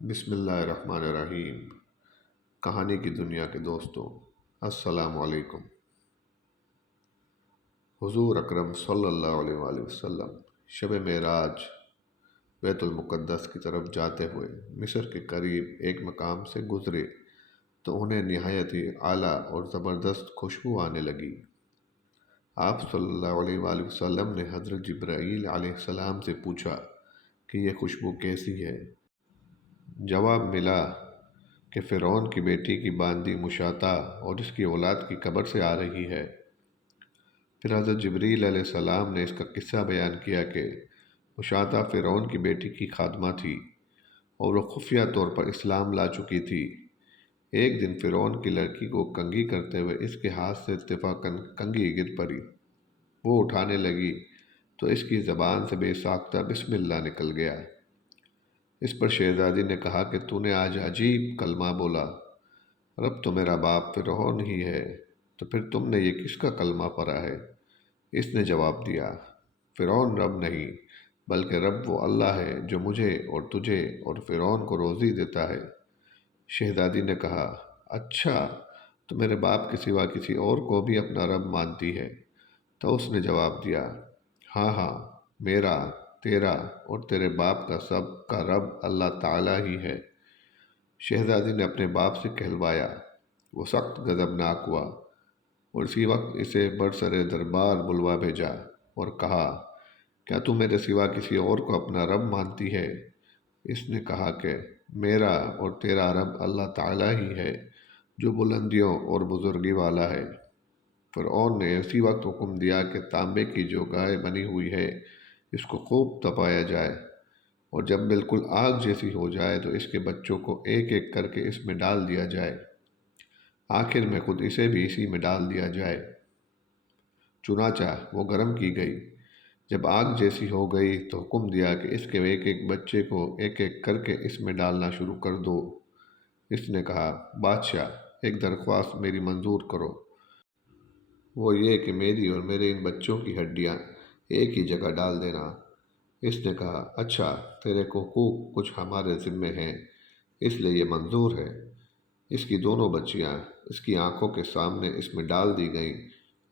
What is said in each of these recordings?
بسم اللہ الرحمن الرحیم۔ کہانی کی دنیا کے دوستوں، السلام علیکم۔ حضور اکرم صلی اللہ علیہ وآلہ وسلم شب معراج بیت المقدس کی طرف جاتے ہوئے مصر کے قریب ایک مقام سے گزرے تو انہیں نہایت ہی اعلیٰ اور زبردست خوشبو آنے لگی۔ آپ صلی اللہ علیہ وآلہ وسلم نے حضرت جبرائیل علیہ السلام سے پوچھا کہ یہ خوشبو کیسی ہے؟ جواب ملا کہ فرعون کی بیٹی کی باندی مشاطہ اور اس کی اولاد کی قبر سے آ رہی ہے۔ پھر حضرت جبرائیل علیہ السلام نے اس کا قصہ بیان کیا کہ مشاطہ فرعون کی بیٹی کی خادمہ تھی اور وہ خفیہ طور پر اسلام لا چکی تھی۔ ایک دن فرعون کی لڑکی کو کنگھی کرتے ہوئے اس کے ہاتھ سے اتفاقاً کنگھی گر پڑی۔ وہ اٹھانے لگی تو اس کی زبان سے بے ساختہ بسم اللہ نکل گیا۔ اس پر شہزادی نے کہا کہ تو نے آج عجیب کلمہ بولا، رب تو میرا باپ فرعون ہی ہے، تو پھر تم نے یہ کس کا کلمہ پڑھا ہے؟ اس نے جواب دیا، فرعون رب نہیں بلکہ رب وہ اللہ ہے جو مجھے اور تجھے اور فرعون کو روزی دیتا ہے۔ شہزادی نے کہا، اچھا تو میرے باپ کے سوا کسی اور کو بھی اپنا رب مانتی ہے؟ تو اس نے جواب دیا، ہاں ہاں، میرا، تیرا اور تیرے باپ کا سب کا رب اللہ تعالیٰ ہی ہے۔ شہزادی نے اپنے باپ سے کہلوایا۔ وہ سخت غضبناک ہوا اور اسی وقت اسے برسر دربار بلوا بھیجا اور کہا، کیا تو میرے سوا کسی اور کو اپنا رب مانتی ہے؟ اس نے کہا کہ میرا اور تیرا رب اللہ تعالیٰ ہی ہے جو بلندیوں اور بزرگی والا ہے۔ فرعون نے اسی وقت حکم دیا کہ تانبے کی جو گائے بنی ہوئی ہے اس کو خوب تپایا جائے، اور جب بالکل آگ جیسی ہو جائے تو اس کے بچوں کو ایک ایک کر کے اس میں ڈال دیا جائے، آخر میں خود اسے بھی اسی میں ڈال دیا جائے۔ چنانچہ وہ گرم کی گئی۔ جب آگ جیسی ہو گئی تو حکم دیا کہ اس کے ایک ایک بچے کو ایک ایک کر کے اس میں ڈالنا شروع کر دو۔ اس نے کہا، بادشاہ، ایک درخواست میری منظور کرو، وہ یہ کہ میری اور میرے ان بچوں کی ہڈیاں ایک ہی جگہ ڈال دینا۔ اس نے کہا، اچھا، تیرے کو حقوق کچھ ہمارے ذمے ہیں، اس لیے یہ منظور ہے۔ اس کی دونوں بچیاں اس کی آنکھوں کے سامنے اس میں ڈال دی گئیں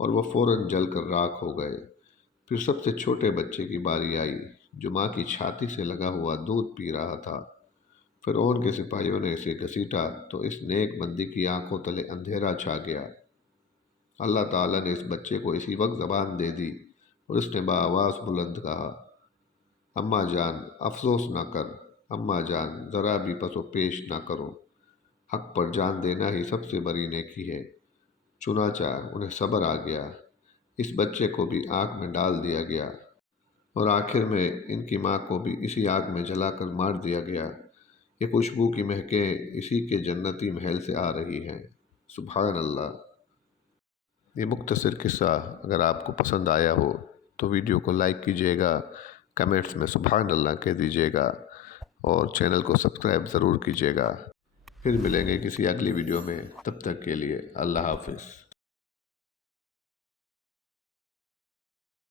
اور وہ فوراً جل کر راکھ ہو گئے۔ پھر سب سے چھوٹے بچے کی باری آئی جو ماں کی چھاتی سے لگا ہوا دودھ پی رہا تھا۔ فرعون کے سپاہیوں نے اسے گھسیٹا تو اس نیک بندی کی آنکھوں تلے اندھیرا چھا گیا۔ اللہ تعالیٰ نے اس بچے کو اسی وقت زبان دے دی اور اس نے بآواز بلند کہا، اماں جان افسوس نہ کر، اماں جان ذرا بھی پس و پیش نہ کرو، حق پر جان دینا ہی سب سے بڑی نیکی ہے۔ چنانچہ انہیں صبر آ گیا۔ اس بچے کو بھی آگ میں ڈال دیا گیا اور آخر میں ان کی ماں کو بھی اسی آگ میں جلا کر مار دیا گیا۔ یہ خوشبو کی مہکیں اسی کے جنتی محل سے آ رہی ہیں۔ سبحان اللہ۔ یہ مختصر قصہ اگر آپ کو پسند آیا ہو تو ویڈیو کو لائک کیجیے گا، کمنٹس میں سبحان اللہ کہہ دیجیے گا اور چینل کو سبسکرائب ضرور کیجیے گا۔ پھر ملیں گے کسی اگلی ویڈیو میں، تب تک کے لیے اللہ حافظ۔